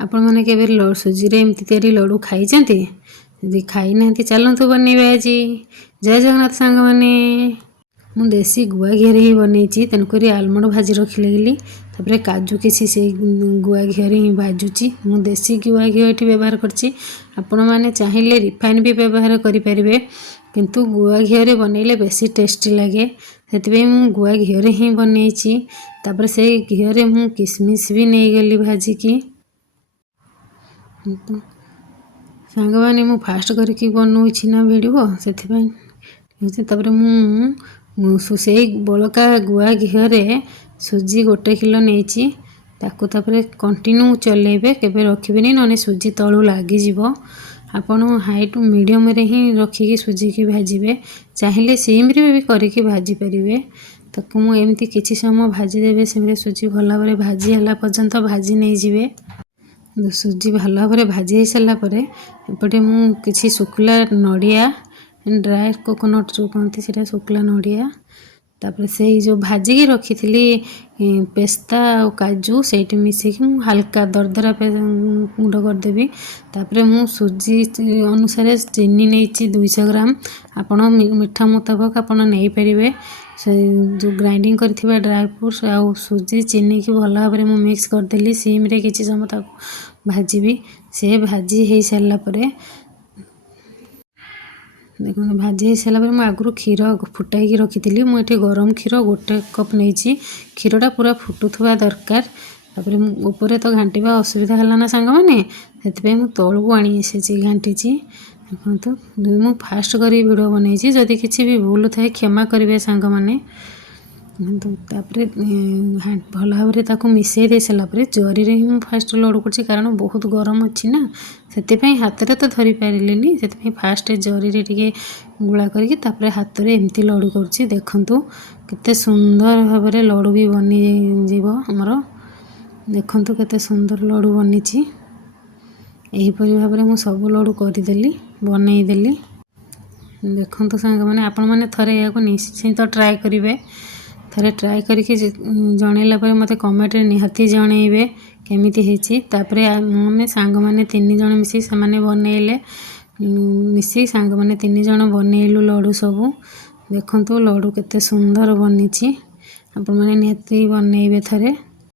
आपण मैंने केबे सुजी रे एमती तैयारी लड्डू खाई यदि खाई ना चलतु बनइबे आज। जय जगन्नाथ सांग माने मु देसी गुआ घी ही बनई तेणुक आलमंड भाजी रखी लगे तापर काजू किसी से गुआ घी ही भाजुची। मु देसी गुआ घी ये व्यवहार करछि। आपण मैंने चाहिए रिफाइन भी व्यवहार करें किंतु गुआ घी बनइले बेसी टेस्टी लगे से मु गुआ घी ही बनई। तापर से घी मु किसमिश भी नहीं गली भाजिकी। सांग माने मु फास्ट करके बनौछि ना वीडियो से मु से बड़का गुआ घी सुजी 1 किलो नहीं ताकू तापर कंटिन्यू चलेबे केबे रखिबेनी नने सुजी तळु लागी जिवो। आपण हाई टू मीडियम रे ही रखिकी सुजी की भाजिबे चाहिए सिम रे भी करके भाजी परिबे। ताकू मु एमती किछि समय भाजी देबे सिम सुजी भला भाबरे भाजी हला पर्यंत भाजी नहीं जिवे। सुजी भल भाव भाजी हो सारापर एपटे मुझे शुक्ला नड़िया ड्राए कोकोनट जो कहते हैं शुक्ला नड़िया तापर से जो भाजिकी रखी थी पेस्ता और काजू से मिसिक हल्का दरदरा गुंड करदेवी। तापर मु सुजी अनुसार चीनी नहीं 200 ग्राम आपण मीठा मुताबक आप नहीं पारे। से जो ग्राइंडिंग कर ड्राई फ्रूट्स आउ सुजी चीनी की भल भाव में मिक्स करदेली सिम रे किसी समय भाजी से भाजी हो सारापर देखो भाजी हो सारापर मुझे आगु क्षीर फुटाई रखी मुझे गरम क्षीर 1 कप नहीं क्षीरटा पूरा फुटुवा दरकार। तापर ऊपर तो घाटिबा असुविधा है ना सांग मैंने से तलू आनी आसी घाटी देखो मु फास्ट कर वीडियो बनई जदि किसी भी भूल थाए क्षमा करेंगे सांग मैंने। तापर भल भाव मिसई दे सारापर जरी ही मुझे फास्ट लड्डू कर कारण बहुत गरम अच्छी ना से हाथ में तो धरी पारे से फास्ट जरी टे गुला कर हाथ में एमती लड्डू कर देखु केते सुंदर भाव लड्डू भी बनी आमर देखु केते सुंदर लड्डू बनी यहीपरी भाव में सब लड्डू करदेली बनईदेली। देखो सांग मैंने आपण मैंने थरे या निश्चित ट्राए करेंगे थरे ट्राए करके जनइला मत कमेंट निहाती जनइबे केमिति हेची। तापर आमे सांग मैंने 3 जन मिसी से बनइले मिसी सांग मैंने 3 जन बनइलु लड्डू सबू। देखो लड्डू केते सुंदर बनी आपण मैंने निहाती बनइबे थरे।